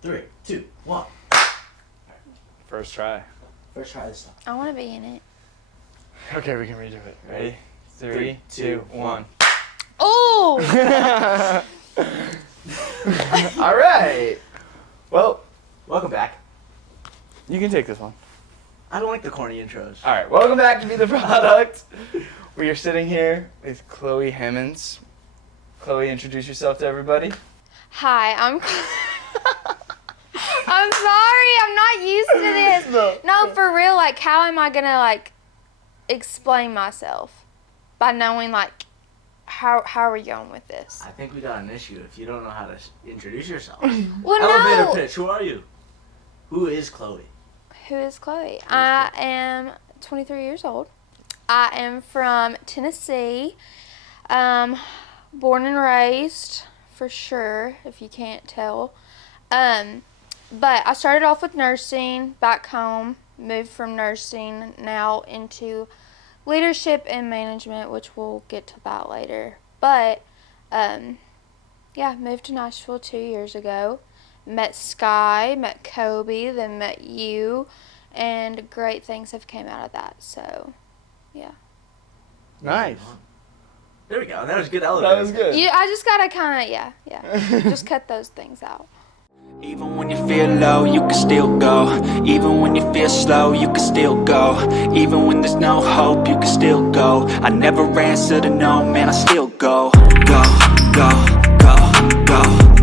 3, 2, 1. First try. First try this time. I want to be in it. Okay, we can redo it. Ready? 3, 2, 1. Oh! All right. Well, Welcome back. you can take this one. I don't like the corny intros. All right, welcome back to Be the Product. We are sitting here with Chloe Hammonds. Chloe, introduce yourself to everybody. Hi, I'm I'm sorry, I'm not used to this. No, for real, like, how am I gonna, like, explain myself? By knowing, like, how are we going with this? I think we got an issue if you don't know how to introduce yourself. Well, Elevator no. pitch, who are you? Who is Chloe? Who is Chloe? I am 23 years old. I am from Tennessee. Born and raised, for sure, if you can't tell. But I started off with nursing back home, moved from nursing now into leadership and management, which we'll get to that later. But, yeah, moved to Nashville 2 years ago. Met Sky, met Kobe, then met you, and great things have came out of that. So, yeah. Nice. There we go. That was a good elevator. That was good. I just gotta kind of, yeah. Just cut those things out. Even when you feel low, you can still go. Even when you feel slow, you can still go. Even when there's no hope, you can still go. I never answer to no, man, I still go. Go, go, go, go,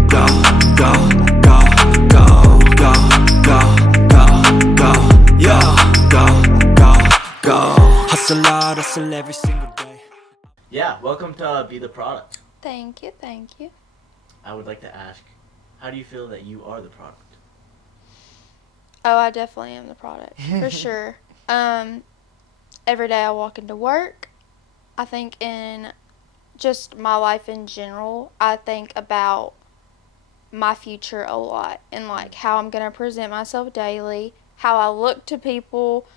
go, go, go, go, go, go, go, go, yo, go. Hustle hard, hustle every single day. Yeah, welcome to Be the Product. Thank you. I would like to ask, how do you feel that you are the product? Oh, I definitely am the product, for sure. Every day I walk into work, I think in just my life in general, I think about my future a lot and like how I'm going to present myself daily, how I look to people,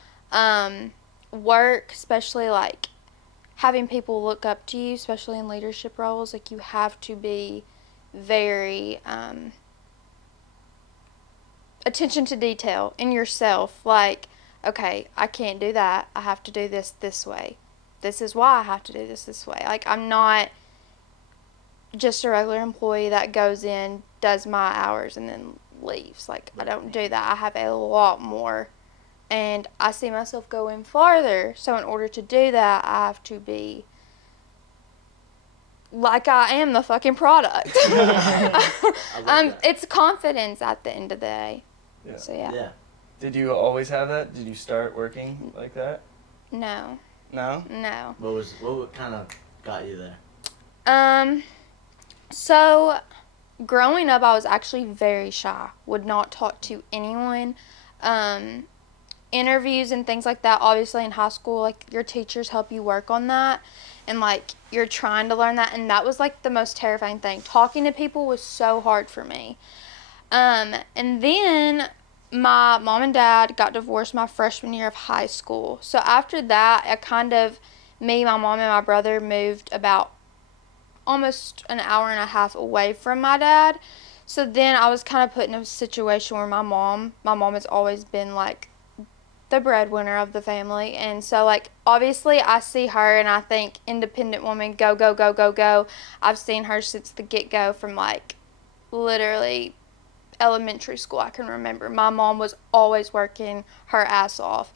work, especially like having people look up to you, especially in leadership roles. Like, you have to be very attention to detail in yourself. Like, okay, I can't do that. I have to do this way. This is why I have to do this way. Like, I'm not just a regular employee that goes in, does my hours, and then leaves. Like, I don't do that. I have a lot more. And I see myself going farther. So in order to do that, I have to be like I am the fucking product. It's confidence at the end of the day. Yeah. So yeah. Yeah. Did you always have that? Did you start working like that? No. No? No. What kind of got you there? So growing up, I was actually very shy. Would not talk to anyone. Interviews and things like that, obviously in high school, like, your teachers help you work on that, and like, you're trying to learn that, and that was like the most terrifying thing. Talking to people was so hard for me. And then my mom and dad got divorced my freshman year of high school. So after that, me, my mom, and my brother moved about almost an hour and a half away from my dad. So then I was kind of put in a situation where my mom has always been like the breadwinner of the family, and so like, obviously I see her and I think, independent woman, go, go, go, go, go. I've seen her since the get-go, from like literally elementary school. I can remember my mom was always working her ass off.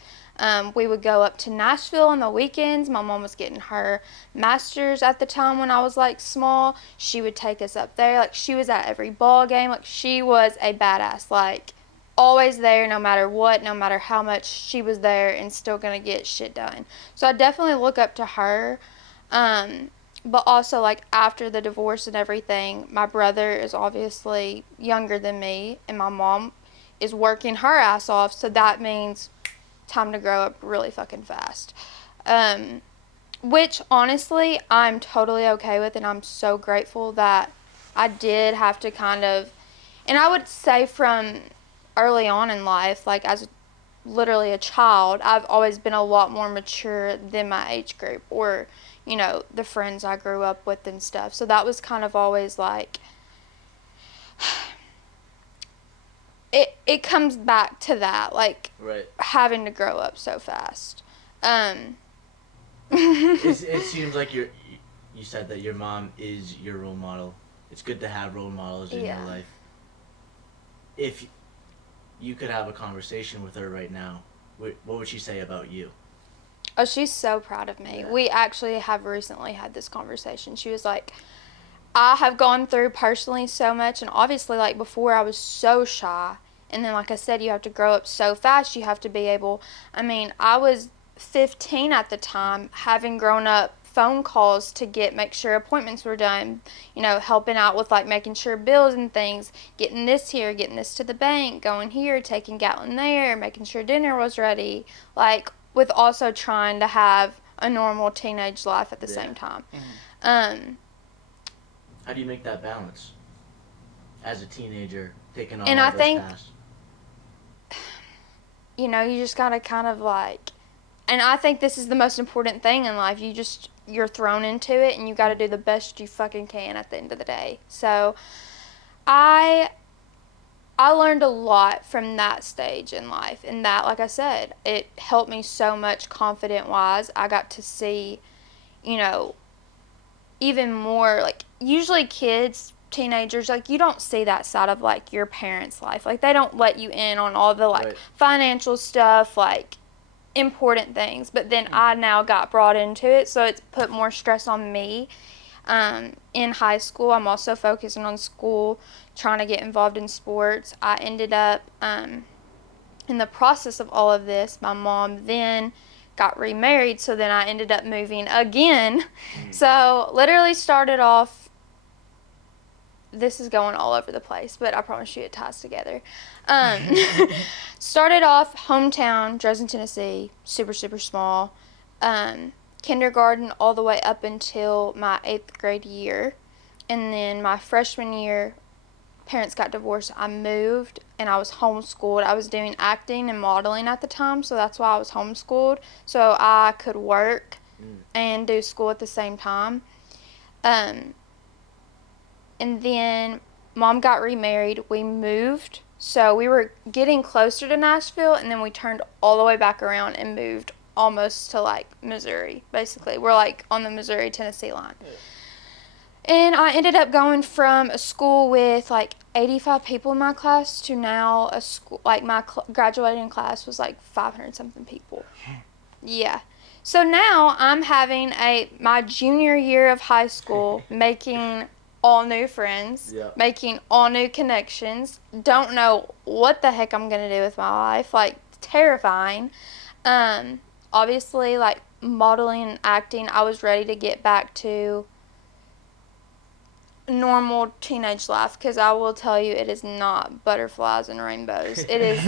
We would go up to Nashville on the weekends. My mom was getting her master's at the time when I was like small. She would take us up there. Like, she was at every ball game. Like, she was a badass. Like, always there, no matter what, no matter how much she was there, and still gonna get shit done. So I definitely look up to her. But also, like, after the divorce and everything, my brother is obviously younger than me, and my mom is working her ass off, so that means time to grow up really fucking fast. Which, honestly, I'm totally okay with, and I'm so grateful that I did have to kind of, and I would say from early on in life, like, as literally a child, I've always been a lot more mature than my age group, or, you know, the friends I grew up with and stuff. So that was kind of always like, it comes back to that, like Right. having to grow up so fast. It seems like you said that your mom is your role model. It's good to have role models in your Yeah. life. If you could have a conversation with her right now, what would she say about you? Oh, she's so proud of me. Yeah. We actually have recently had this conversation. She was like, I have gone through personally so much, and obviously, like, before I was so shy. And then, like I said, you have to grow up so fast. You have to be able, I mean, I was 15 at the time, having grown up phone calls to make sure appointments were done, helping out with, like, making sure bills and things, getting this here, getting this to the bank, going here, taking Gatlin there, making sure dinner was ready, like, with also trying to have a normal teenage life at the same time. Mm-hmm. How do you make that balance as a teenager, taking on And all I those think tasks? you just gotta kind of like, and I think this is the most important thing in life. You're thrown into it, and you gotta do the best you fucking can at the end of the day. So I learned a lot from that stage in life, and that, like I said, it helped me so much confident wise. I got to see, even more, like, usually teenagers, like, you don't see that side of, like, your parents' life. Like, they don't let you in on all the, like, Right. financial stuff, like, important things. But then I now got brought into it, so it's put more stress on me. In high school, I'm also focusing on school, trying to get involved in sports. I ended up, in the process of all of this, my mom then got remarried, so then I ended up moving again. So literally started off, this is going all over the place, but I promise you it ties together. Started off hometown, Dresden, Tennessee, super, super small. Kindergarten all the way up until my 8th grade year. And then my freshman year, parents got divorced. I moved and I was homeschooled. I was doing acting and modeling at the time, so that's why I was homeschooled, so I could work and do school at the same time. And then mom got remarried. We moved, so we were getting closer to Nashville, and then we turned all the way back around and moved almost to, like, Missouri, basically. We're, like, on the Missouri-Tennessee line. Yeah. And I ended up going from a school with, like, 85 people in my class to now a school, like, my graduating class was, like, 500-something people. Yeah. So now I'm having my junior year of high school, making all new friends, making all new connections, don't know what the heck I'm going to do with my life, like, terrifying. Obviously, like, modeling and acting, I was ready to get back to normal teenage life, because I will tell you, it is not butterflies and rainbows. It is,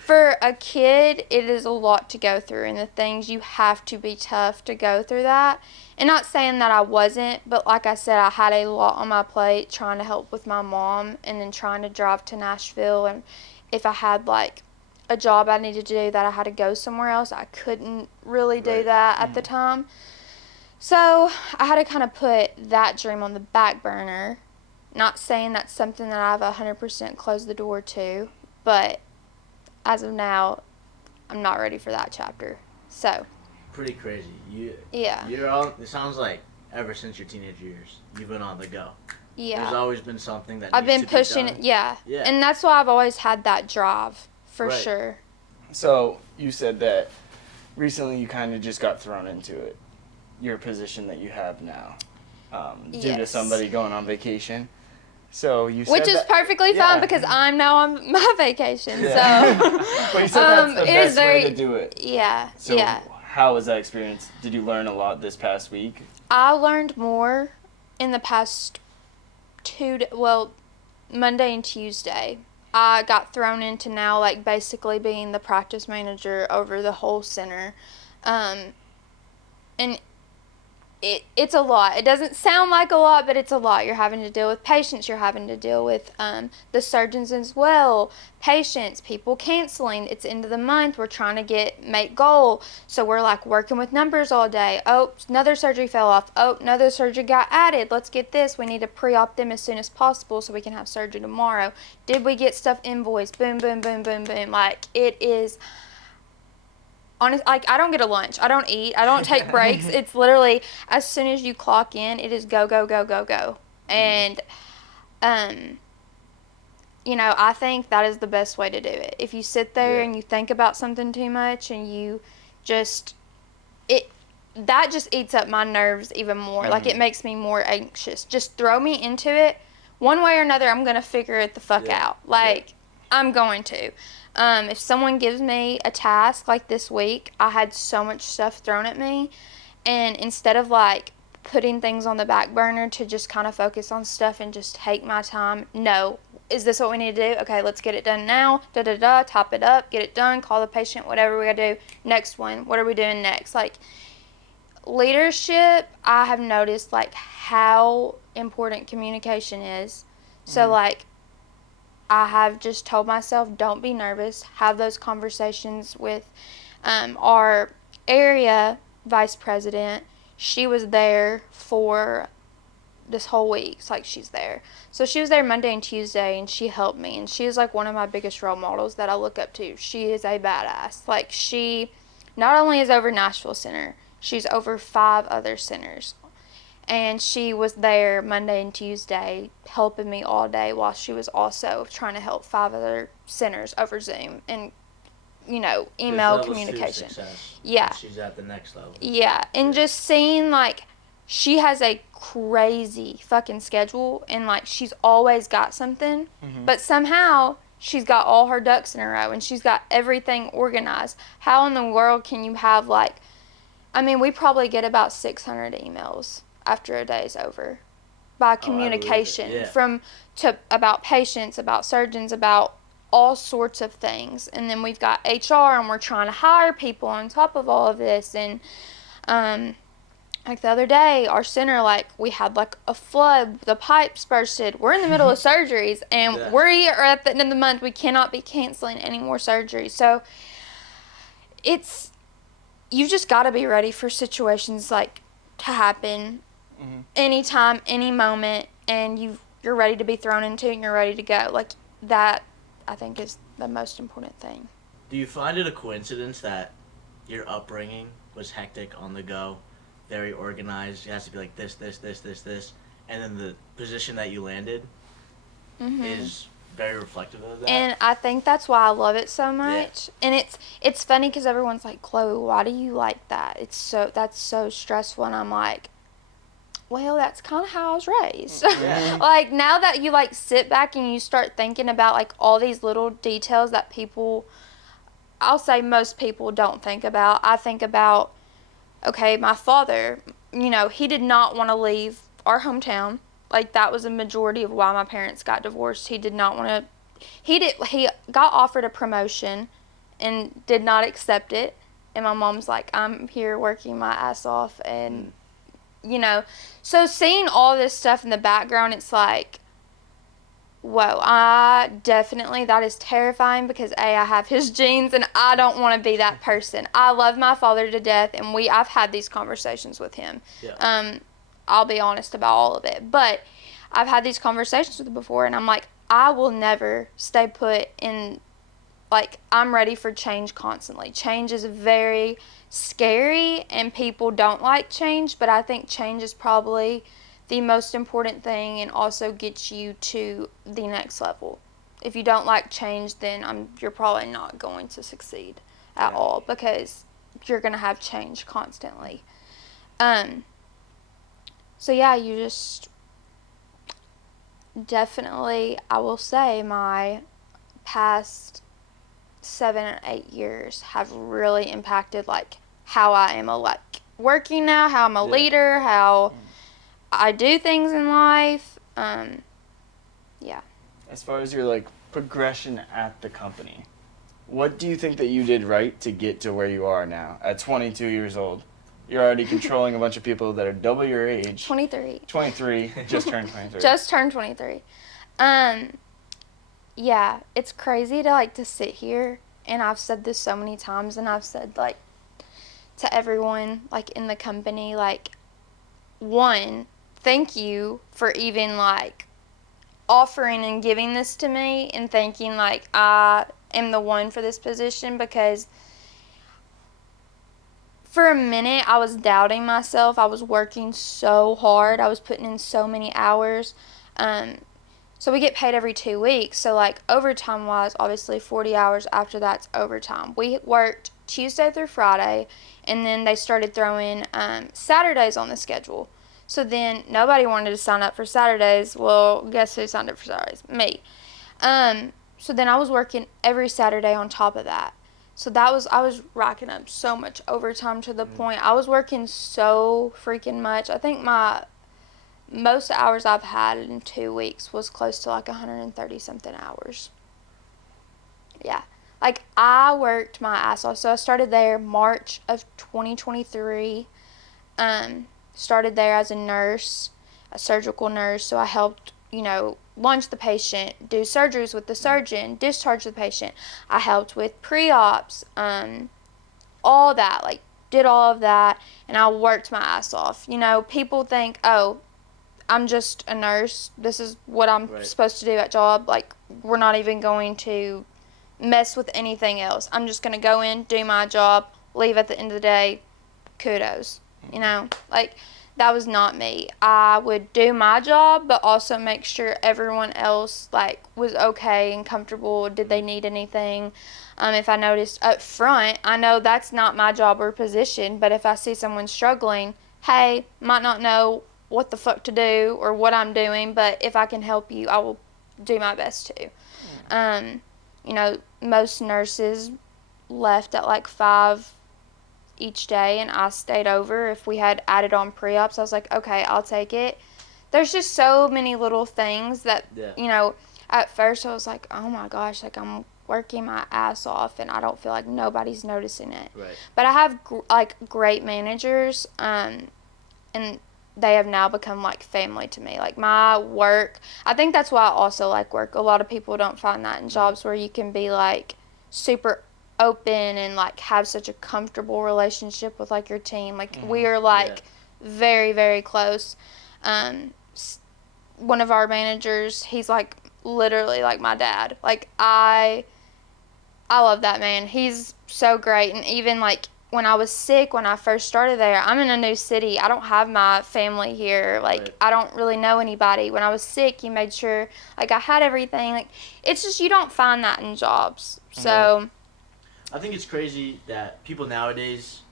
for a kid, it is a lot to go through, and the things you have to be tough to go through that. And not saying that I wasn't, but like I said, I had a lot on my plate, trying to help with my mom, and then trying to drive to Nashville, and if I had, like, a job I needed to do that I had to go somewhere else, I couldn't really do that at the time. So I had to kind of put that dream on the back burner. Not saying that's something that I've 100% closed the door to, but as of now, I'm not ready for that chapter. So. Pretty crazy. Yeah. It sounds like ever since your teenage years, you've been on the go. Yeah. There's always been something that I've needs been to be pushing done. it. Yeah. And that's why I've always had that drive, for sure. So you said that recently you kind of just got thrown into it, your position that you have now, due to somebody going on vacation. So you said which is perfectly fine, because I'm now on my vacation. Yeah. So but you said that's the best way to do it. Yeah. So how was that experience? Did you learn a lot this past week? I learned more in the past Monday and Tuesday. I got thrown into now, like, basically being the practice manager over the whole center. And it's a lot. It doesn't sound like a lot, but it's a lot. You're having to deal with patients. You're having to deal with the surgeons as well. Patients, people canceling. It's end of the month. We're trying to make goal. So we're like working with numbers all day. Oh, another surgery fell off. Oh, another surgery got added. Let's get this. We need to pre-op them as soon as possible so we can have surgery tomorrow. Did we get stuff invoiced? Boom, boom, boom, boom, boom. Like, it is... Honest, like, I don't get a lunch. I don't eat. I don't take breaks. It's literally, as soon as you clock in, it is go, go, go, go, go. And, you know, I think that is the best way to do it. If you sit there and you think about something too much and you just, that just eats up my nerves even more. Like, it makes me more anxious. Just throw me into it. One way or another, I'm going to figure it the fuck out. Like, I'm going to. If someone gives me a task like this week, I had so much stuff thrown at me, and instead of like putting things on the back burner to just kind of focus on stuff and just take my time, no, is this what we need to do? Okay, let's get it done now, top it up, get it done, call the patient, whatever we gotta do. Next one, what are we doing next? Like, leadership, I have noticed like how important communication is. So like, I have just told myself, don't be nervous. Have those conversations with our area vice president. She was there for this whole week. It's like she's there. So she was there Monday and Tuesday, and she helped me. And she is like one of my biggest role models that I look up to. She is a badass. Like, she not only is over Nashville Center, she's over 5 other centers. And she was there Monday and Tuesday helping me all day while she was also trying to help 5 other centers over Zoom and, you know, email communication. Yeah. She's at the next level. Yeah. And just seeing, like, she has a crazy fucking schedule and, like, she's always got something. But somehow she's got all her ducks in a row and she's got everything organized. How in the world can you have, like, I mean, we probably get about 600 emails after a day's over by communication about patients, about surgeons, about all sorts of things. And then we've got HR and we're trying to hire people on top of all of this. And like the other day, our center, like, we had like a flood, the pipes bursted. We're in the middle of surgeries and we're at the end of the month. We cannot be canceling any more surgeries. So you've just got to be ready for situations like to happen anytime, any moment, and you're ready to be thrown into and you're ready to go. Like, that, I think, is the most important thing. Do you find it a coincidence that your upbringing was hectic, on the go, very organized? It has to be like this, and then the position that you landed is very reflective of that. And I think that's why I love it so much. Yeah. And it's funny because everyone's like, Chloe, why do you like that? That's so stressful. And I'm like, well, that's kind of how I was raised. Yeah. Like, now that you, like, sit back and you start thinking about, like, all these little details that I'll say most people don't think about. I think about, okay, my father, you know, he did not want to leave our hometown. Like, that was a majority of why my parents got divorced. He did not want to, he got offered a promotion and did not accept it. And my mom's like, I'm here working my ass off and... You know, so seeing all this stuff in the background, it's like, whoa, that is terrifying because I have his genes and I don't want to be that person. I love my father to death and I've had these conversations with him. Yeah. I'll be honest about all of it, but I've had these conversations with him before and I'm like, I will never stay put in, like, I'm ready for change constantly. Change is very scary and people don't like change, but I think change is probably the most important thing and also gets you to the next level. If you don't like change, then you're probably not going to succeed at all because you're going to have change constantly. So yeah, you just definitely, I will say my past 7 or 8 years have really impacted, like, how I am working now, how I'm a leader, how I do things in life. Yeah. As far as your, like, progression at the company, what do you think that you did right to get to where you are now at 22 years old? You're already controlling a bunch of people that are double your age. 23. 23, just turned 23. Just turned 23. Yeah, it's crazy to like to sit here, and I've said this so many times, and I've said like to everyone like in the company, like, one, thank you for even like offering and giving this to me and thinking like I am the one for this position, because for a minute I was doubting myself. I was working so hard. I was putting in so many hours. So we get paid every 2 weeks. So like overtime wise, obviously 40 hours after that's overtime. We worked Tuesday through Friday, and then they started throwing Saturdays on the schedule. So then nobody wanted to sign up for Saturdays. Well, guess who signed up for Saturdays? Me. So then I was working every Saturday on top of that. So I was racking up so much overtime to the point I was working so freaking much. I think my most hours I've had in 2 weeks was close to like 130 something hours. Yeah. Like I worked my ass off. So I started there March of 2023. Started there as a nurse, a surgical nurse. So I helped, lunge the patient, do surgeries with the surgeon, discharge the patient. I helped with pre-ops, all that, like did all of that, and I worked my ass off. People think, oh, I'm just a nurse. This is what I'm supposed to do at job. Like, we're not even going to mess with anything else. I'm just going to go in, do my job, leave at the end of the day. Kudos. Like, that was not me. I would do my job, but also make sure everyone else, like, was okay and comfortable. Did they need anything? If I noticed up front, I know that's not my job or position, but if I see someone struggling, hey, might not know what the fuck to do or what I'm doing, but if I can help you, I will do my best to. Most nurses left at like 5 each day, and I stayed over. If we had added on pre-ops, I was like, okay, I'll take it. There's just so many little things that, at first I was like, oh my gosh, like I'm working my ass off and I don't feel like nobody's noticing it. Right. But I have great managers, and they have now become like family to me. Like my work, I think that's why I also like work. A lot of people don't find that in jobs where you can be like super open and like have such a comfortable relationship with like your team. Like we are like very, very close. One of our managers, he's like literally like my dad. Like I love that man. He's so great. And even like when I was sick, when I first started there, I'm in a new city. I don't have my family here. Like, I don't really know anybody. When I was sick, he made sure, like, I had everything. Like, it's just, you don't find that in jobs. So I think it's crazy that people nowadays,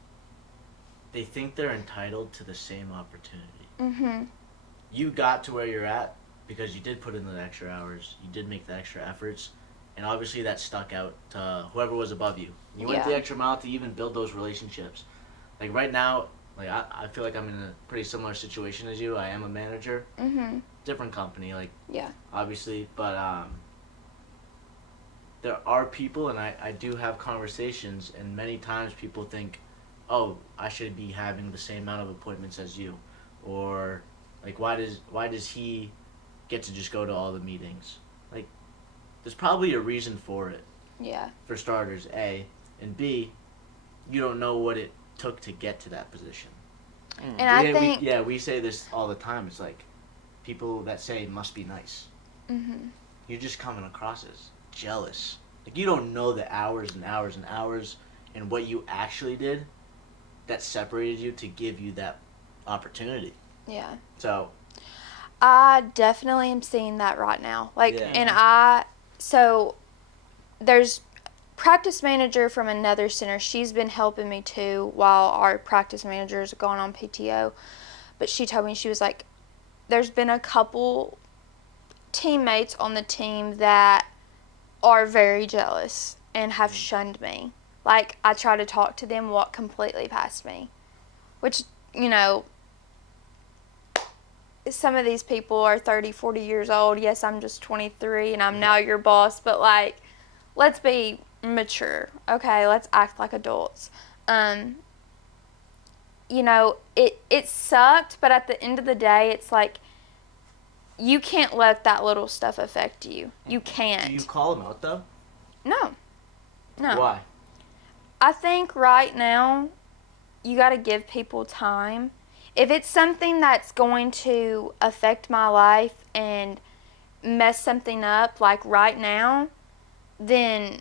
they think they're entitled to the same opportunity. You got to where you're at because you did put in the extra hours. You did make the extra efforts. And obviously that stuck out to whoever was above you. You went the extra mile to even build those relationships. Like right now, like I feel like I'm in a pretty similar situation as you. I am a manager. Different company, like obviously, but there are people, and I do have conversations, and many times people think, oh, I should be having the same amount of appointments as you, or like why does he get to just go to all the meetings? Like, there's probably a reason for it. Yeah. For starters, A. And B, you don't know what it took to get to that position. And I think... we say this all the time. It's like, people that say must be nice. You're just coming across as jealous. Like, you don't know the hours and hours and hours and what you actually did that separated you to give you that opportunity. Yeah. So... I definitely am seeing that right now. Like, and so there's practice manager from another center. She's been helping me too while our practice manager is going on PTO. But she told me, she was like, there's been a couple teammates on the team that are very jealous and have shunned me. Like, I try to talk to them, walk completely past me. Which, some of these people are 30, 40 years old. Yes, I'm just 23 and I'm now your boss, but like, let's be mature. Okay, let's act like adults. you know, it sucked, but at the end of the day, it's like, you can't let that little stuff affect you. You can't. Do you call them out, though? No. No. Why? I think right now, you got to give people time. If it's something that's going to affect my life and mess something up, like right now, then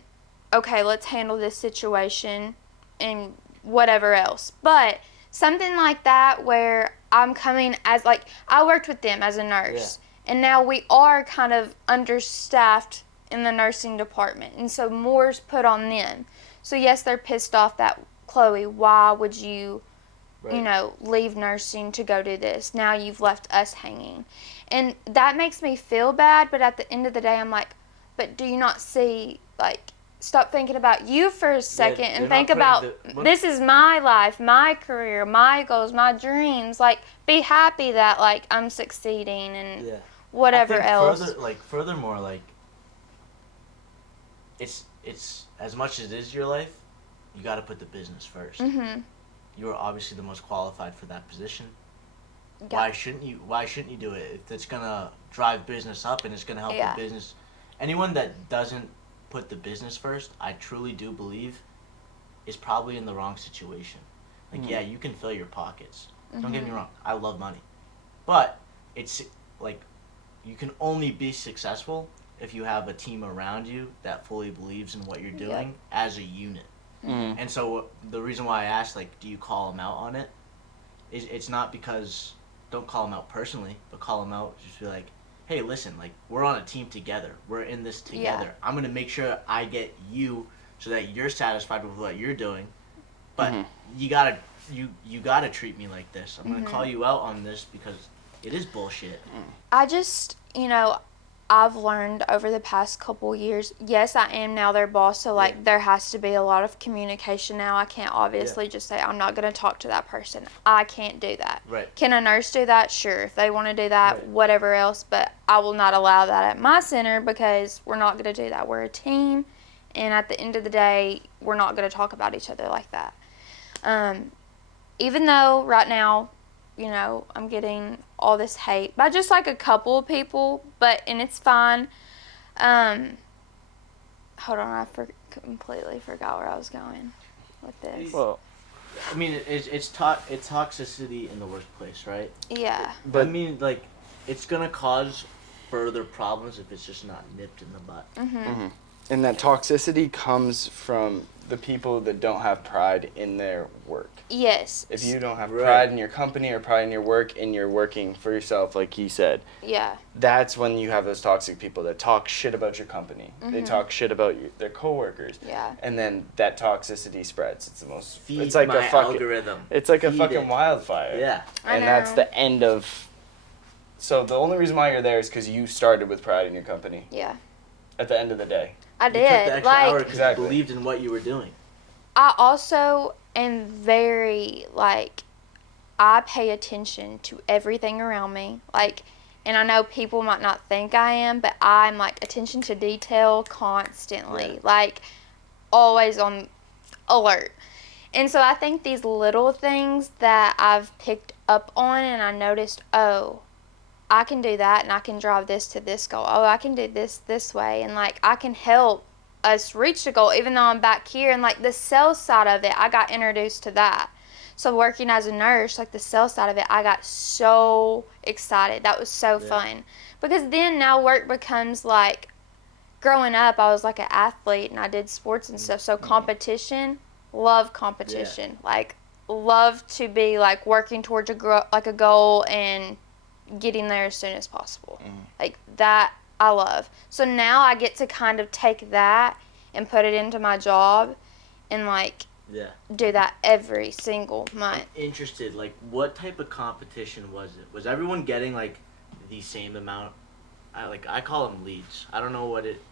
okay, let's handle this situation and whatever else. But something like that where I'm coming as, like, I worked with them as a nurse, and now we are kind of understaffed in the nursing department, and so more's put on them. So yes, they're pissed off that, Chloe, why would you, you know, leave nursing to go do this? Now you've left us hanging. And that makes me feel bad, but at the end of the day, I'm like, but do you not see, like, stop thinking about you for a second and think about, this is my life, my career, my goals, my dreams. Like, be happy that, like, I'm succeeding and whatever else. Furthermore, like, it's as much as it is your life, you got to put the business first. Mm-hmm. You are obviously the most qualified for that position. Yeah. Why shouldn't you do it if it's gonna drive business up and it's gonna help the business? Anyone that doesn't put the business first, I truly do believe, is probably in the wrong situation. Like, yeah, you can fill your pockets. Don't get me wrong, I love money, but it's like, you can only be successful if you have a team around you that fully believes in what you're doing as a unit. Mm-hmm. And so the reason why I asked, like, do you call them out on it, is it's not because, don't call them out personally, but call them out, just be like, hey, listen, like, we're on a team together. We're in this together. Yeah. I'm going to make sure I get you so that you're satisfied with what you're doing. But you gotta treat me like this. I'm going to call you out on this because it is bullshit. I just, you know, I've learned over the past couple years, yes, I am now their boss, so, like, there has to be a lot of communication now. I can't obviously just say, I'm not going to talk to that person. I can't do that. Right. Can a nurse do that? Sure. If they want to do that, whatever else, but I will not allow that at my center because we're not going to do that. We're a team, and at the end of the day, we're not going to talk about each other like that. Even though right now, you know, I'm getting all this hate by just, like, a couple of people, and it's fine. Hold on, I completely forgot where I was going with this. Well, I mean, it's toxicity in the workplace, right? Yeah. but I mean, like, it's going to cause further problems if it's just not nipped in the butt. Mm-hmm. and that toxicity comes from the people that don't have pride in their work. Yes. If you don't have pride in your company or pride in your work and you're working for yourself, like he said, that's when you have those toxic people that talk shit about your company. They talk shit about their coworkers. Yeah. And then that toxicity spreads. It's the most. Feed it's like my a fucking algorithm. It's like a Feed fucking it. wildfire. Yeah. I And know. that's the end of. So the only reason why you're there is because you started with pride in your company. Yeah. At the end of the day. I You took did. the extra hour 'cause Exactly. you believed in what you were doing. I also am very, like, I pay attention to everything around me. Like, and I know people might not think I am, but I'm, like, attention to detail constantly. Yeah. Like, always on alert. And so I think these little things that I've picked up on and I noticed, oh, I can do that and I can drive this to this goal. Oh, I can do this way. And, like, I can help us reach the goal even though I'm back here. And, like, the sales side of it, I got introduced to that. So working as a nurse, like, the sales side of it, I got so excited. That was so fun. Because then now work becomes, like, growing up, I was, like, an athlete and I did sports and stuff. So competition, love competition. Like, love to be, like, working towards a goal and getting there as soon as possible. Like, that I love. So now I get to kind of take that and put it into my job and, like, do that every single month. I'm interested, like, what type of competition was it? Was everyone getting, like, the same amount? I call them leads. I don't know what it,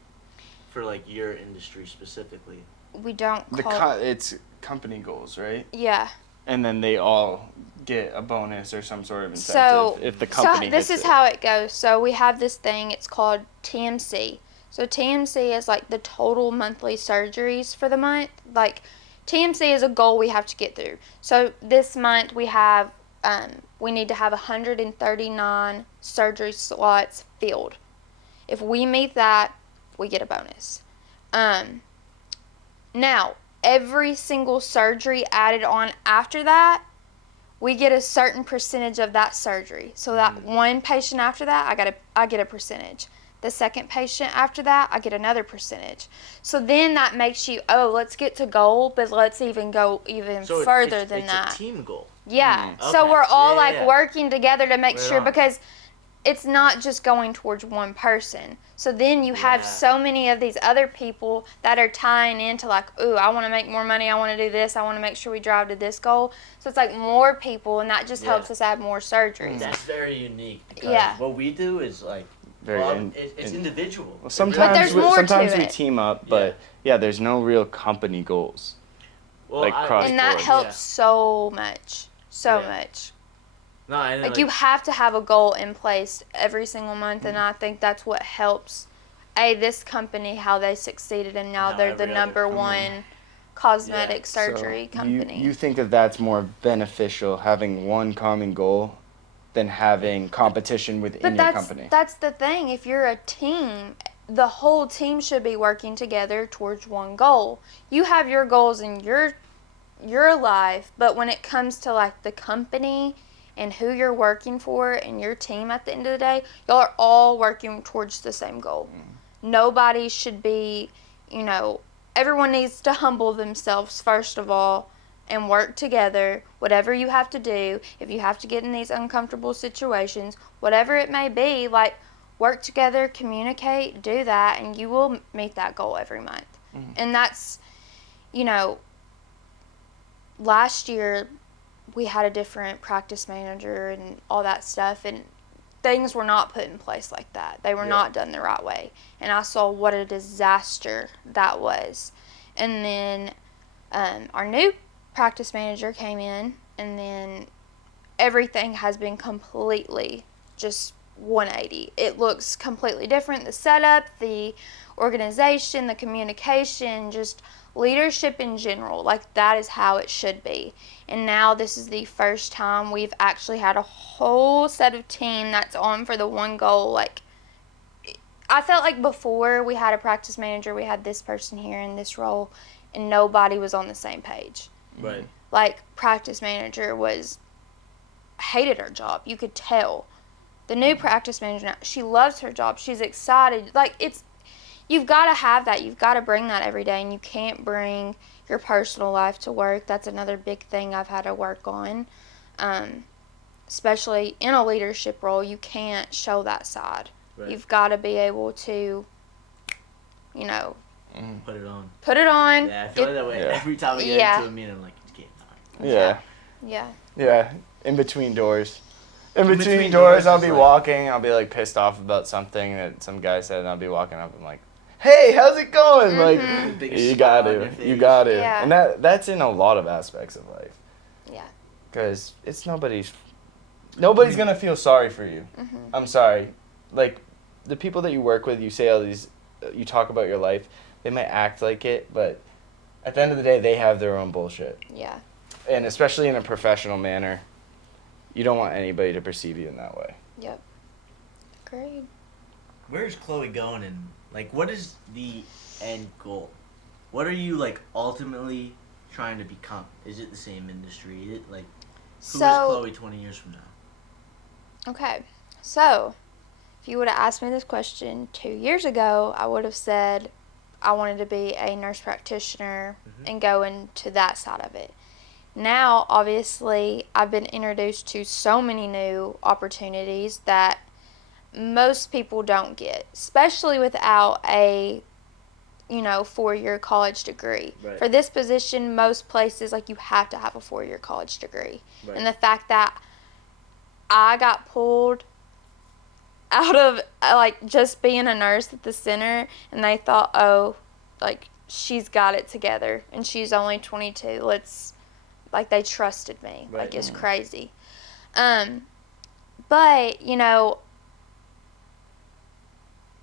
for, like, your industry specifically. We don't call It's company goals, right? Yeah. And then they all get a bonus or some sort of incentive if the company this hits is it. how it goes. So we have this thing, it's called TMC. So TMC is, like, the total monthly surgeries for the month. Like, TMC is a goal we have to get through. So this month we have, we need to have 139 surgery slots filled. If we meet that, we get a bonus. Now, every single surgery added on after that, we get a certain percentage of that surgery. So that one patient after that, I get a percentage. The second patient after that, I get another percentage. So then that makes you, let's get to goal, but let's even go further than that. It's a team goal. Yeah. Okay. So we're all Yeah. working together to make Right sure, on. because it's not just going towards one person. So then you have so many of these other people that are tying into ooh, I want to make more money, I want to do this, I want to make sure we drive to this goal. So it's more people, and that just helps us add more surgeries. That's very unique, because what we do is it's individual. Well, sometimes we team up, but there's no real company goals. Well, cross and that helps so much. Much. No, you have to have a goal in place every single month, and I think that's what helps this company, how they succeeded, and now they're the number one cosmetic surgery company. You think that's more beneficial, having one common goal, than having competition within your company? That's the thing. If you're a team, the whole team should be working together towards one goal. You have your goals in your life, but when it comes to the company and who you're working for and your team, at the end of the day, y'all are all working towards the same goal. Nobody should be, everyone needs to humble themselves first of all and work together. Whatever you have to do, if you have to get in these uncomfortable situations, whatever it may be, work together, communicate, do that, and you will meet that goal every month. And that's, last year we had a different practice manager and all that stuff, and things were not put in place like that. They were not done the right way. And I saw what a disaster that was. And then our new practice manager came in, and then everything has been completely just 180. It looks completely different. The setup, the organization, the communication, just leadership in general, that is how it should be. And now this is the first time we've actually had a whole set of team that's on for the one goal. I felt like before we had a practice manager, we had this person here in this role, and nobody was on the same page. Right. Practice manager hated her job. You could tell. The new practice manager now, she loves her job. She's excited. You've got to have that. You've got to bring that every day, and you can't bring your personal life to work. That's another big thing I've had to work on. Especially in a leadership role, you can't show that side. Right. You've got to be able to, put it on. Put it on. Yeah, I feel that way every time we get into a meeting. I'm like, it's game time. Yeah. In between doors. In between doors, I'll be walking. I'll be pissed off about something that some guy said, and I'll be walking up. I'm like, "Hey, how's it going?" You got to. Yeah. And that's in a lot of aspects of life. Yeah. Because it's nobody's gonna feel sorry for you. I'm sorry. The people that you work with, you say all these, you talk about your life. They might act like it, but at the end of the day, they have their own bullshit. Yeah. And especially in a professional manner, you don't want anybody to perceive you in that way. Yep. Agreed. Where's Chloe going, and what is the end goal? What are you ultimately trying to become? Is it the same industry? Is it who is Chloe 20 years from now? Okay. So, if you would have asked me this question 2 years ago, I would have said I wanted to be a nurse practitioner and go into that side of it. Now, obviously, I've been introduced to so many new opportunities that most people don't get, especially without a 4-year college degree. Right. For this position, most places, you have to have a 4-year college degree. Right. And the fact that I got pulled out of, just being a nurse at the center, and they thought, she's got it together, and she's only 22, they trusted me. Right. It's crazy. But,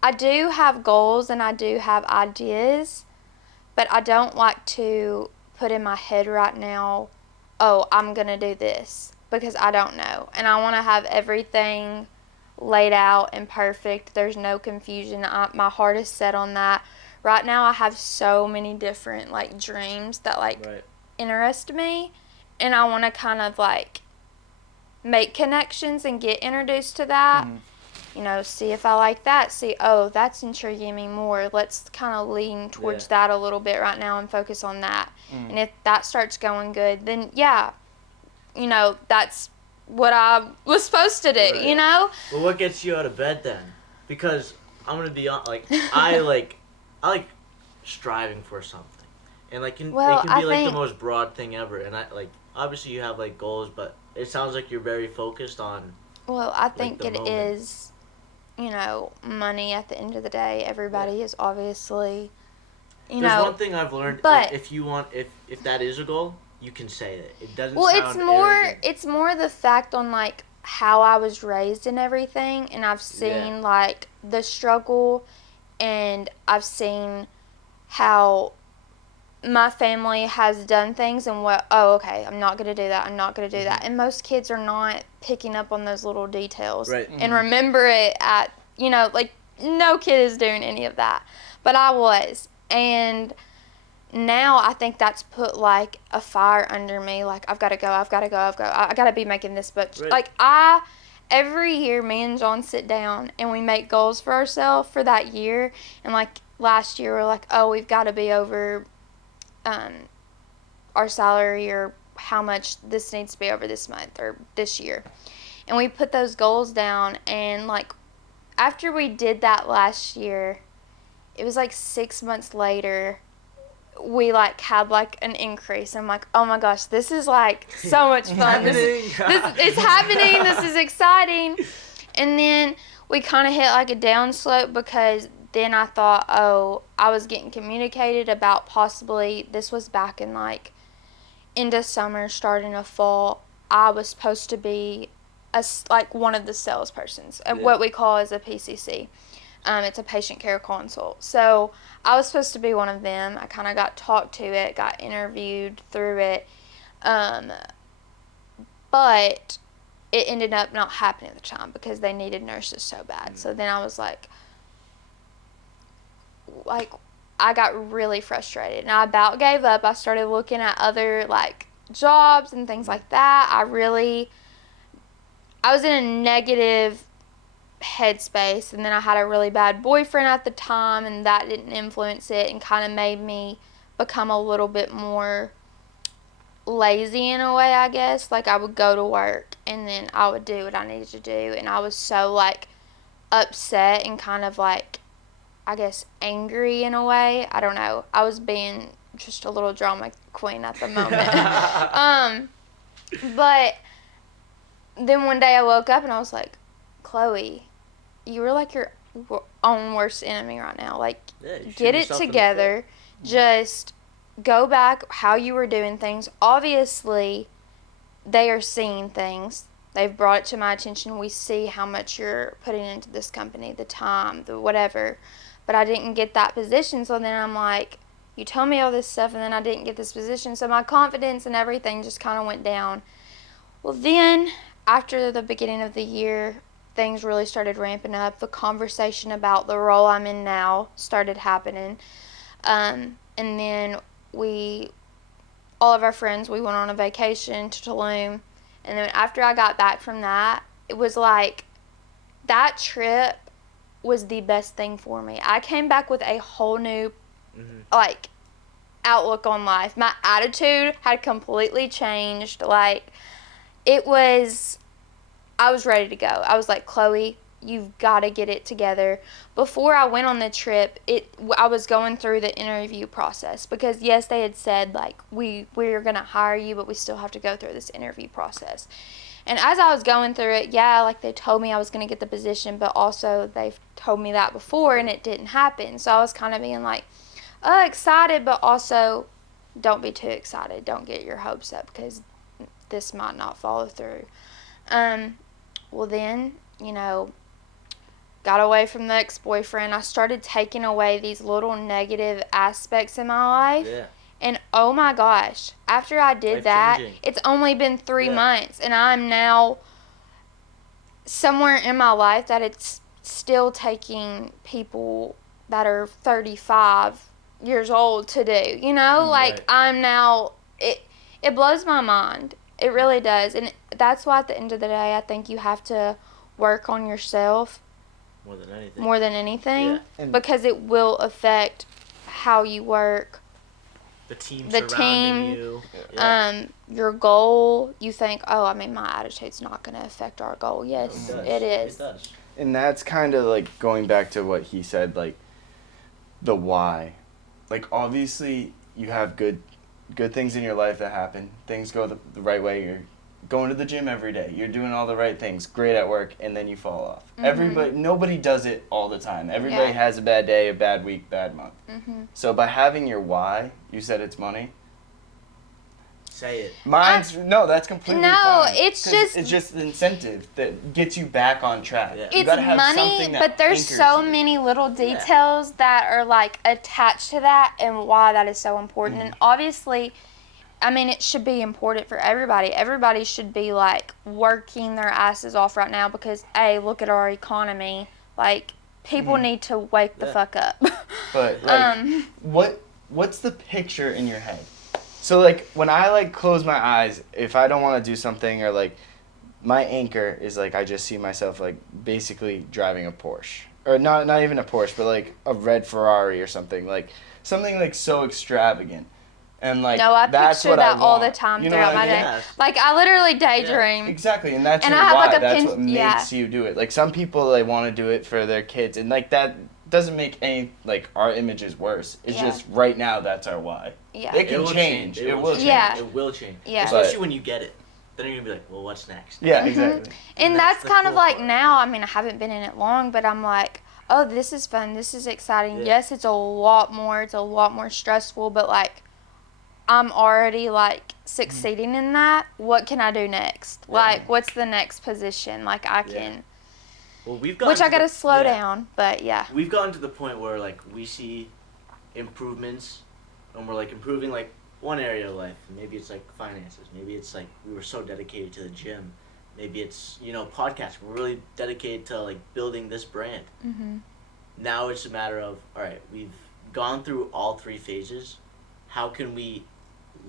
I do have goals and I do have ideas, but I don't like to put in my head right now, oh, I'm going to do this, because I don't know. And I want to have everything laid out and perfect. There's no confusion. My heart is set on that. Right now I have so many different like dreams that like interest me, and I want to kind of like make connections and get introduced to that. You know, see if I like that. See, oh, that's intriguing me more. Let's kind of lean towards that a little bit right now and focus on that. And if that starts going good, then yeah, you know, that's what I was supposed to do, you know? Well, what gets you out of bed then? Because I'm going to be on, like, I like striving for something. And, like, it can be, like, the most broad thing ever. And, obviously you have, like, goals, but it sounds like you're very focused on, well, I think it is, you know, money at the end of the day. Everybody is obviously, you know. There's one thing I've learned, but if that is a goal, you can say it. It doesn't well, sound arrogant. it's more the fact on, like, how I was raised and everything, and I've seen, like, the struggle, and I've seen how my family has done things and okay, I'm not going to do that, I'm not going to do that. And most kids are not picking up on those little details and remember it at, you know, like, no kid is doing any of that. But I was. And now I think that's put, like, a fire under me. Like, I got to be making this much. Like, every year, me and John sit down and we make goals for ourselves for that year. And, like, last year, we're like, oh, we've got to be over our salary, or how much this needs to be over this month or this year. And we put those goals down, and, like, after we did that last year, it was like 6 months later, we like had like an increase. I'm like, oh my gosh, this is like so much fun. It's happening. This is exciting. And then we kind of hit like a down slope, because then I thought, oh, I was getting communicated about possibly, this was back in like into summer, starting of fall, I was supposed to be like one of the salespersons, what we call as a PCC. It's a patient care consult. So I was supposed to be one of them. I kind of got talked to it, got interviewed through it. But it ended up not happening at the time because they needed nurses so bad. So then I was like, I got really frustrated. And I about gave up. I started looking at other, like, jobs and things like that. I was in a negative headspace, and then I had a really bad boyfriend at the time, and that didn't influence it and kind of made me become a little bit more lazy in a way, I guess. Like, I would go to work and then I would do what I needed to do, and I was so like upset and kind of like, I guess, angry in a way. I don't know. I was being just a little drama queen at the moment. But then one day I woke up and I was like, Chloe, you were like your own worst enemy right now. Like, get it together. Just go back how you were doing things. Obviously, they are seeing things. They've brought it to my attention. We see how much you're putting into this company, the time, the whatever. But I didn't get that position. So then I'm like, you told me all this stuff, and then I didn't get this position. So my confidence and everything just kind of went down. Well, then, after the beginning of the year, things really started ramping up. The conversation about the role I'm in now started happening. And then all of our friends, we went on a vacation to Tulum. And then after I got back from that, it was like, that trip was the best thing for me. I came back with a whole new, like, outlook on life. My attitude had completely changed. Like, I was ready to go. I was like, Chloe, you've got to get it together. Before I went on the trip, I was going through the interview process, because yes, they had said like, we're going to hire you, but we still have to go through this interview process. And as I was going through it, yeah, like, they told me I was going to get the position, but also they've told me that before and it didn't happen. So I was kind of being like, excited, but also don't be too excited. Don't get your hopes up, because this might not follow through. Well, then, got away from the ex-boyfriend. I started taking away these little negative aspects in my life. Yeah. And oh my gosh, after I did that, Life-changing. it's only been 3 Yeah. months, and I'm now somewhere in my life that it's still taking people that are 35 years old to do. You know, like right. I'm now it blows my mind. It really does. And that's why at the end of the day, I think you have to work on yourself More than anything. Yeah. And- Because it will affect how you work, The team The surrounding team, you. Yeah. your goal. You think, oh, I mean, my attitude's not going to affect our goal. Yes, No, it is. It does. And that's kind of like going back to what he said, like the why. Like obviously you have good things in your life that happen. Things go the right way. You're going to the gym every day. You're doing all the right things. Great at work, and then you fall off. Nobody does it all the time. Everybody Yeah. has a bad day, a bad week, bad month. Mm-hmm. So by having your why, you said it's money. Say it. No, that's completely No, fine. it's 'Cause just- it's just the incentive that gets you back on track. Yeah. You It's gotta have money, something that but there's anchors so you. many little details that are like attached to that and why that is so important. And obviously, I mean, it should be important for everybody. Everybody should be like working their asses off right now because, A, look at our economy. Like, people need to wake the Yeah. fuck up. But like, what's the picture in your head? So like when I like close my eyes, if I don't want to do something or like my anchor is like I just see myself like basically driving a Porsche or not even a Porsche but like a red Ferrari or something like so extravagant. And like No, I that's picture what that I all the want. time You know throughout what I my mean? day. Yeah. Like, I literally daydream. Exactly, and that's And your I have, why. like, a That's pin- what yeah. makes you do it. Like some people, they want to do it for their kids, and like that doesn't make any like our images worse. It's Yeah. just right now that's our why. Yeah. It can will change. It will change. Yeah. It will change. Yeah. Especially But- when you get it. Then you're gonna be like, well, what's next? Yeah, Mhm. exactly. And And that's that's the kind of cool like part. now, I mean, I haven't been in it long, but I'm like, oh, this is fun. This is exciting. Yeah. Yes, it's a lot more stressful, but like, I'm already like succeeding in that. What can I do next? Yeah. Like, what's the next position? Like, I Yeah. can, Well, we've got. which I gotta slow down, but yeah. We've gotten to the point where like we see improvements, and we're like improving like one area of life. Maybe it's like finances. Maybe it's like we were so dedicated to the gym. Maybe it's podcasts. We're really dedicated to like building this brand. Mm-hmm. Now it's a matter of all right. We've gone through all three phases. How can we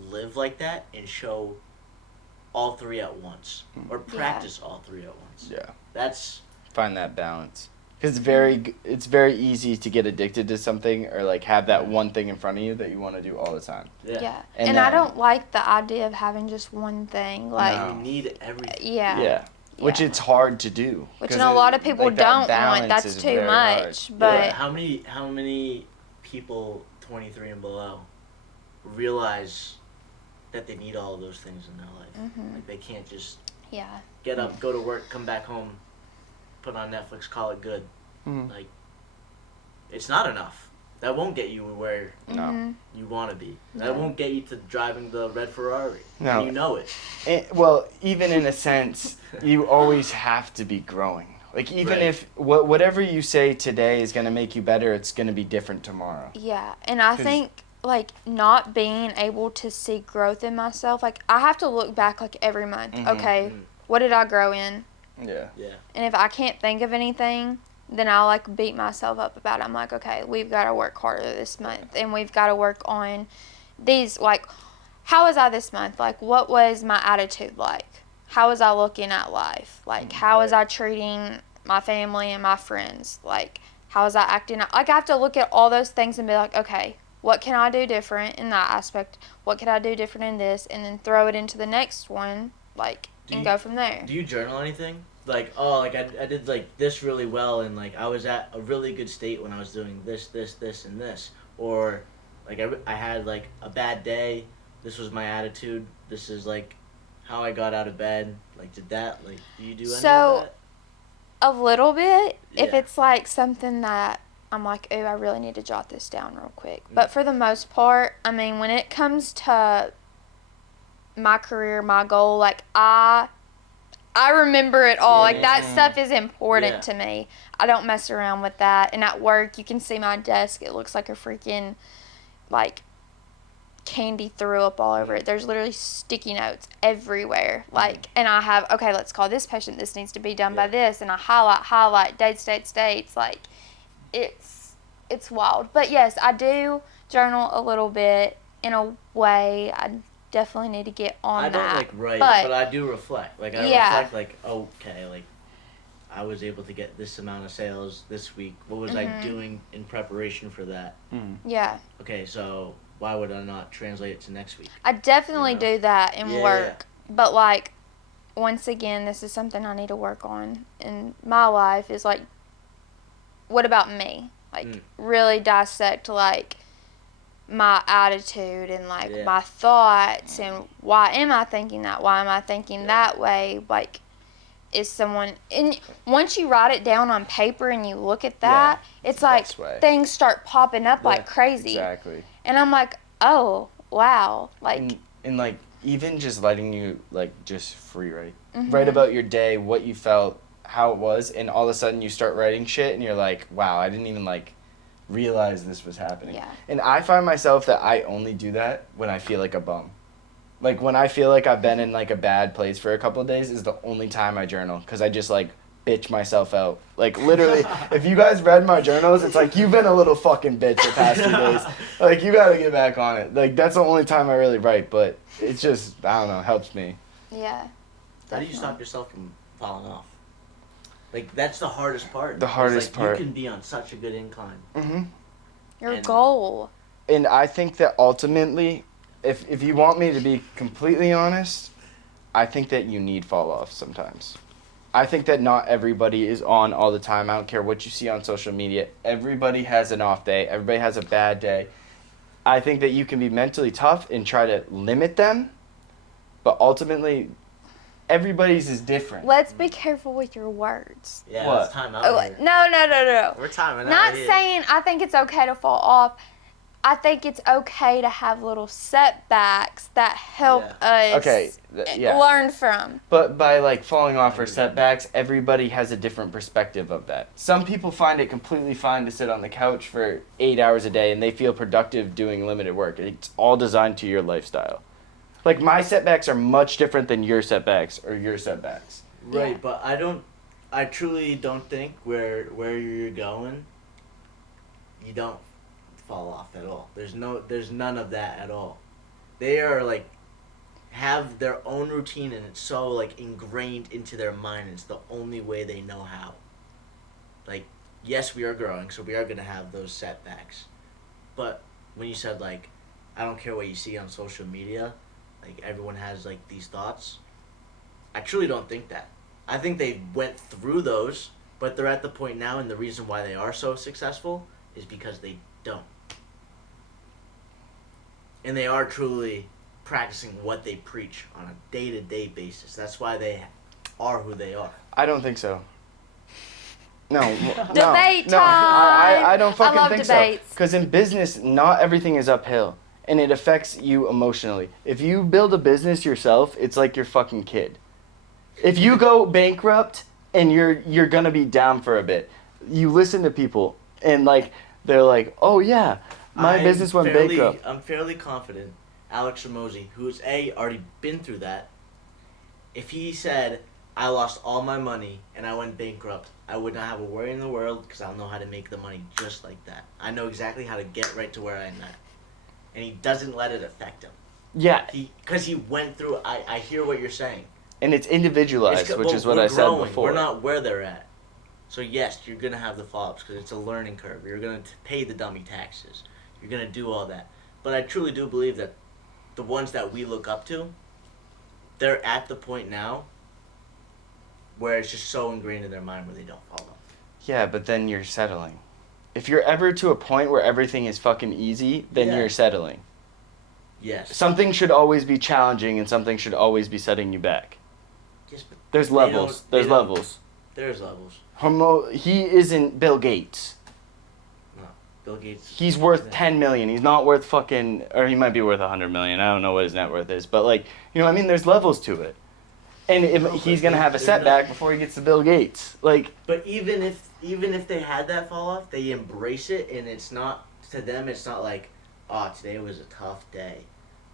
live like that and show all three at once, or practice all three at once? Yeah. That's Find that balance. 'Cause it's very easy to get addicted to something or like have that one thing in front of you that you want to do all the time. Yeah. And And I then- don't like the idea of having just one thing. Like, No. we need everything. yeah. Yeah. Which Yeah. it's hard to do. Which 'Cause a lot of people like, that don't want. balance That's is too very much. hard. But Yeah, how many people 23 and below realize that they need all of those things in their life? Mhm. Like they can't just yeah. get up, go to work, come back home, put on Netflix, call it good. Mhm. Like it's not enough. That won't get you where No. Mhm. you want to be. That No. won't get you to driving the red Ferrari. No. And you know it. Well, even in a sense, you always have to be growing. Like even Right. if whatever you say today is gonna make you better, it's gonna be different tomorrow. Yeah, and I 'Cause- think like not being able to see growth in myself, like I have to look back like every month. Mhm. Okay, Mhm. what did I grow in? Yeah. Yeah. And if I can't think of anything, then I'll like beat myself up about it. I'm like, okay, we've got to work harder this month, and we've got to work on these. Like, how was I this month? Like, what was my attitude like? How was I looking at life? Like, how was I treating my family and my friends? Like, how was I acting? Like, I have to look at all those things and be like, okay, what can I do different in that aspect? What can I do different in this? And then throw it into the next one, like, and go from there. Do you journal anything? Like, oh, like I did like this really well, and like I was at a really good state when I was doing this, and this, or like I had like a bad day. This was my attitude. This is like how I got out of bed. Like, do you do any So- of that? A little bit, if Yeah. it's like something that I'm like, ooh, I really need to jot this down real quick. But for the most part, I mean, when it comes to my career, my goal, like I remember it all. Like that Yeah. stuff is important Yeah. to me. I don't mess around with that. And at work, you can see my desk. It looks like a freaking like candy threw up all over it. There's literally sticky notes everywhere. Like, and I have, okay, let's call this patient. This needs to be done by this. And I highlight, dates. Like, it's wild. But yes, I do journal a little bit in a way. I definitely need to get on that. I don't write, but I do reflect. Like, I reflect, like, okay, like, I was able to get this amount of sales this week. What was I doing in preparation for that? Yeah. Okay, so why would I not translate it to next week? I definitely do that in work. But, like, once again, this is something I need to work on in my life is, like, what about me? Like, really dissect, like, my attitude and, like, my thoughts and why am I thinking that? Why am I thinking that way? Like, is someone... And once you write it down on paper and you look at that, it's like things start popping up like crazy. Exactly. And I'm like, oh, wow. Like... And like, even just letting you, like, just free write. Write about your day, what you felt, how it was, and all of a sudden you start writing shit and you're like, wow, I didn't even, like, realize this was happening. Yeah. And I find myself that I only do that when I feel like a bum. Like, when I feel like I've been in, like, a bad place for a couple of days is the only time I journal, because I just, like, bitch myself out. Like, literally, if you guys read my journals, it's like, you've been a little fucking bitch the past 2 days. Like, you gotta get back on it. Like, that's the only time I really write, but it's just, I don't know, helps me. Yeah. How do you stop yourself from falling off? Like, that's the hardest part. The hardest part. You can be on such a good incline. Your goal. And I think that ultimately, if you want me to be completely honest, I think that you need fall off sometimes. I think that not everybody is on all the time. I don't care what you see on social media. Everybody has an off day. Everybody has a bad day. I think that you can be mentally tough and try to limit them, but ultimately, everybody's is different. Let's be careful with your words. Yeah, What? it's time out here. No. We're timing out Not here. saying I think it's okay to fall off. I think it's okay to have little setbacks that help us learn from. But by, like, falling off or setbacks, everybody has a different perspective of that. Some people find it completely fine to sit on the couch for 8 hours a day and they feel productive doing limited work. It's all designed to your lifestyle. Like, my setbacks are much different than your setbacks or your setbacks. Right, but I truly don't think where you're going, you don't fall off at all. There's none of that at all. They are, like, have their own routine and it's so, like, ingrained into their mind. It's the only way they know how. Like, yes, we are growing, so we are going to have those setbacks. But when you said, like, I don't care what you see on social media, like, everyone has, like, these thoughts, I truly don't think that. I think they went through those, but they're at the point now, and the reason why they are so successful is because they don't. And they are truly practicing what they preach on a day-to-day basis. That's why they are who they are. I don't think so. No. Debate no. time! I don't fucking I love think debates. so. Because in business, not everything is uphill. And it affects you emotionally. If you build a business yourself, it's like your fucking kid. If you go bankrupt and you're gonna be down for a bit, you listen to people and, like, they're like, oh yeah, my business went bankrupt. I'm fairly confident Alex Ramosi, who's already been through that, if he said, I lost all my money and I went bankrupt, I would not have a worry in the world because I'll know how to make the money just like that. I know exactly how to get right to where I'm at. And he doesn't let it affect him. Yeah. Because he went through, I hear what you're saying. And it's individualized, which is what I said before. We're not where they're at. So yes, you're going to have the fall-ups because it's a learning curve. You're going to pay the dummy taxes. You're going to do all that. But I truly do believe that the ones that we look up to, they're at the point now where it's just so ingrained in their mind where they don't fall off. Yeah, but then you're settling. If you're ever to a point where everything is fucking easy, then you're settling. Yes. Something should always be challenging and something should always be setting you back. Yes, but There's levels. There's levels. There's levels. He isn't Bill Gates. No. Bill Gates. He's worth 10 million. He's not worth fucking, or he might be worth 100 million. I don't know what his net worth is, but, like, you know what I mean? There's levels to it. And he's going to have a setback before he gets to Bill Gates. Like, but even if they had that fall off, they embrace it, and it's not, to them, it's not like, oh, today was a tough day.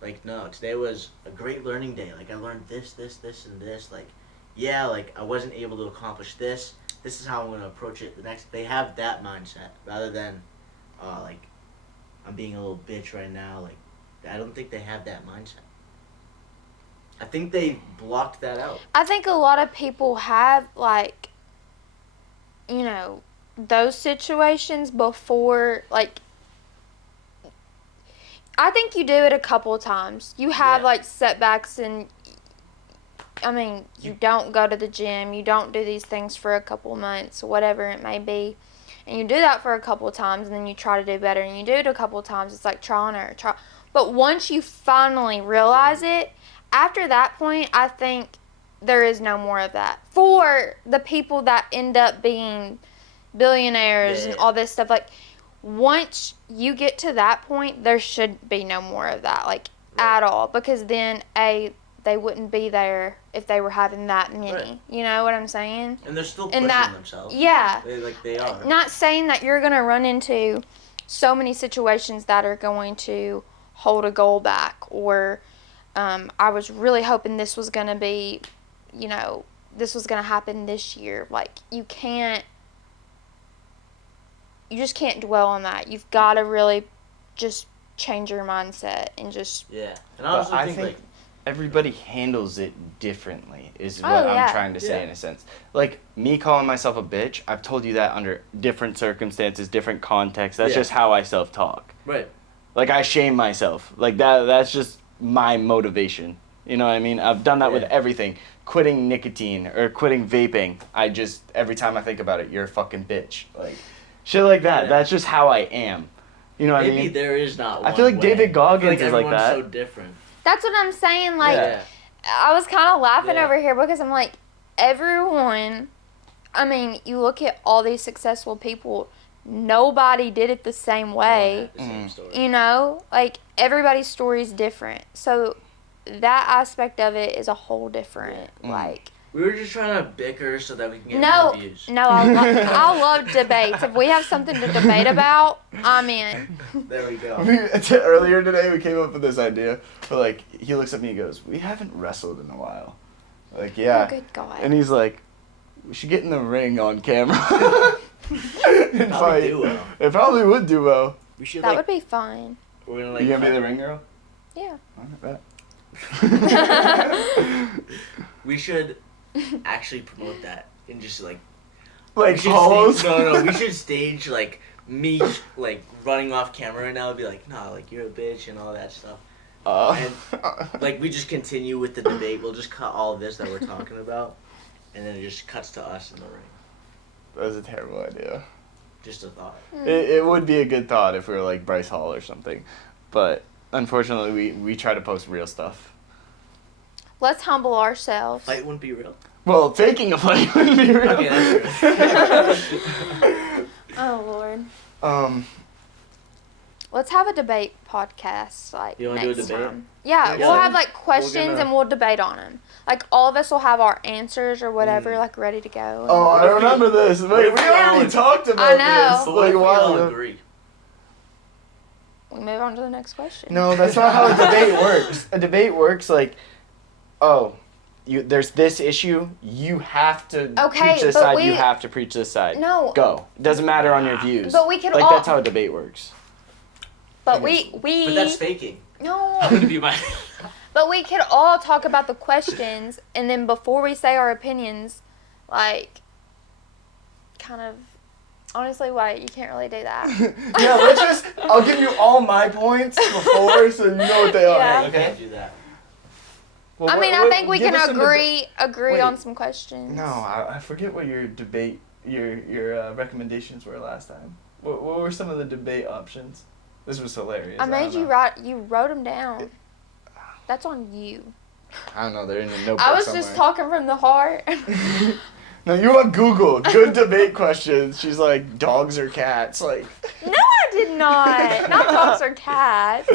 Like, no, today was a great learning day. Like, I learned this, and this. Like, yeah, like, I wasn't able to accomplish this. This is how I'm going to approach it the next. They have that mindset rather than, like, I'm being a little bitch right now. Like, I don't think they have that mindset. I think they blocked that out. I think a lot of people have, like, you know, those situations before, like, I think you do it a couple of times. You have, like, setbacks and, I mean, you don't go to the gym, you don't do these things for a couple months, whatever it may be. And you do that for a couple of times, and then you try to do better, and you do it a couple of times. It's like trial and error. But once you finally realize it, after that point, I think there is no more of that. For the people that end up being billionaires and all this stuff, like, once you get to that point, there should be no more of that, like, at all. Because then, they wouldn't be there if they were having that many. Right. You know what I'm saying? And they're still pushing themselves. Yeah. They are. Not saying that you're going to run into so many situations that are going to hold a goal back, or I was really hoping this was going to be, you know, this was going to happen this year. Like, you just can't dwell on that. You've got to really just change your mindset and just... Yeah. And I think like, everybody handles it differently is what I'm trying to say in a sense. Like, me calling myself a bitch, I've told you that under different circumstances, different contexts. That's just how I self-talk. Right. Like, I shame myself. Like, that's just my motivation. You know what I mean? I've done that with everything. Quitting nicotine or quitting vaping. Every time I think about it, you're a fucking bitch. Like, shit like that. Yeah. That's just how I am. You know what I mean? Maybe there is not one I feel like way. David Goggins is like that. So different. That's what I'm saying. Like, I was kind of laughing over here because I'm like, everyone, I mean, you look at all these successful people, nobody did it the same way. The same story. You know? Like, everybody's story is different. So, that aspect of it is a whole different, like... We were just trying to bicker so that we can get more views. No, I love debates. If we have something to debate about, I'm in. There we go. Earlier today, we came up with this idea. But, like, he looks at me and goes, we haven't wrestled in a while. Like, yeah. Oh, good God. And he's like, we should get in the ring on camera. and fight. Do well. It probably would do well. We should, that would be fun. We're gonna, like, you gonna be the ring girl? Yeah. We should actually promote that and just like pose. No. We should stage like me like running off camera right now and be like, nah, like you're a bitch and all that stuff. And like we just continue with the debate. We'll just cut all of this that we're talking about, and then it just cuts to us in the ring. That was a terrible idea. Just a thought. It would be a good thought if we were like Bryce Hall or something, but unfortunately we try to post real stuff. Let's humble ourselves. Fight wouldn't be real. Well, faking a fight wouldn't be real. Okay, that's true. Oh Lord. Let's have a debate podcast like you next do a debate? time. Yeah, we'll have like questions and we'll debate on them. Like all of us will have our answers or whatever like ready to go. Oh, I remember this. Wait, we already talked about this. Like a while ago. Agree. We move on to the next question. No, that's not how a debate works. A debate works like, there's this issue, you have to preach this side, you have to preach this side. No. Go. Doesn't matter on your views. But we can like, all... that's how a debate works. But we... But that's faking. No. I'm gonna be my... But we could all talk about the questions, and then before we say our opinions, like, kind of... Honestly, Wyatt, you can't really do that. Yeah, let's just... I'll give you all my points before so you know what they are. Yeah. You can't do that. Well, I think we can agree on some questions. No, I forget what your debate, your recommendations were last time. What were some of the debate options? This was hilarious. I made you write. You wrote them down. That's on you. I don't know. They're in a notebook I was somewhere. just talking from the heart. No, you on Google. Good debate questions. She's like, dogs or cats? Like. No, I did not. Not dogs or cats.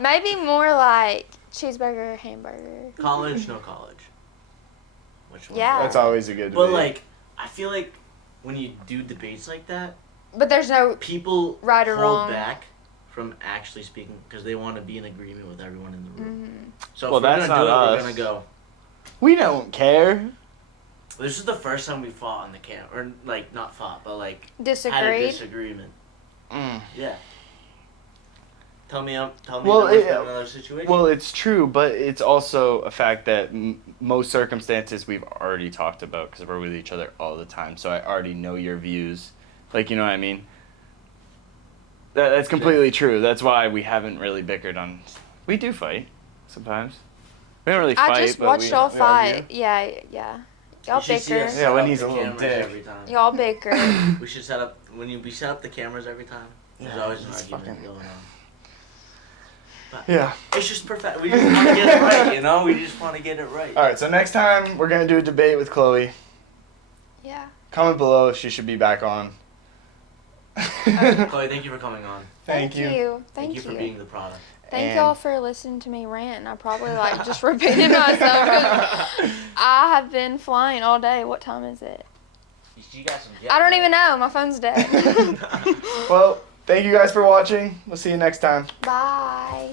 Maybe more like cheeseburger or hamburger. College, no college. Which one? Yeah. That's always a good debate. But like, I feel like when you do debates like that, but there's no people right or hold wrong back from actually speaking because they want to be in agreement with everyone in the room. Mm-hmm. So Well, if we're that's gonna do it, not we're us. gonna go. We don't care. This is the first time we fought on the camera, or like not fought, but like had a Disagreed. disagreement. Mm. Yeah. Tell me Well, there's been another situation. Well, it's true, but it's also a fact that most circumstances we've already talked about because we're with each other all the time. So I already know your views. Like, you know what I mean? That's completely true. That's why we haven't really bickered on. We do fight sometimes. We don't really fight. I just but watched we y'all argue. Yeah, yeah. Y'all You should see bicker. us Yeah, set when up he's the a little cameras dick. every time. Y'all bicker. We should set up we set up the cameras every time. There's Yeah, always an it's argument fucking- going on. But Yeah. it's just perfect. We just want to get it right, you know. We just want to get it right. All right. So next time we're gonna do a debate with Chloe. Yeah. Comment below if she should be back on. Chloe, thank you for coming on. Thank you. Thank you. for being the product. Thank And- y'all for listening to me rant. I probably just repeated myself because I have been flying all day. What time is it? You got some I don't even know. My phone's dead. Well, thank you guys for watching. We'll see you next time. Bye.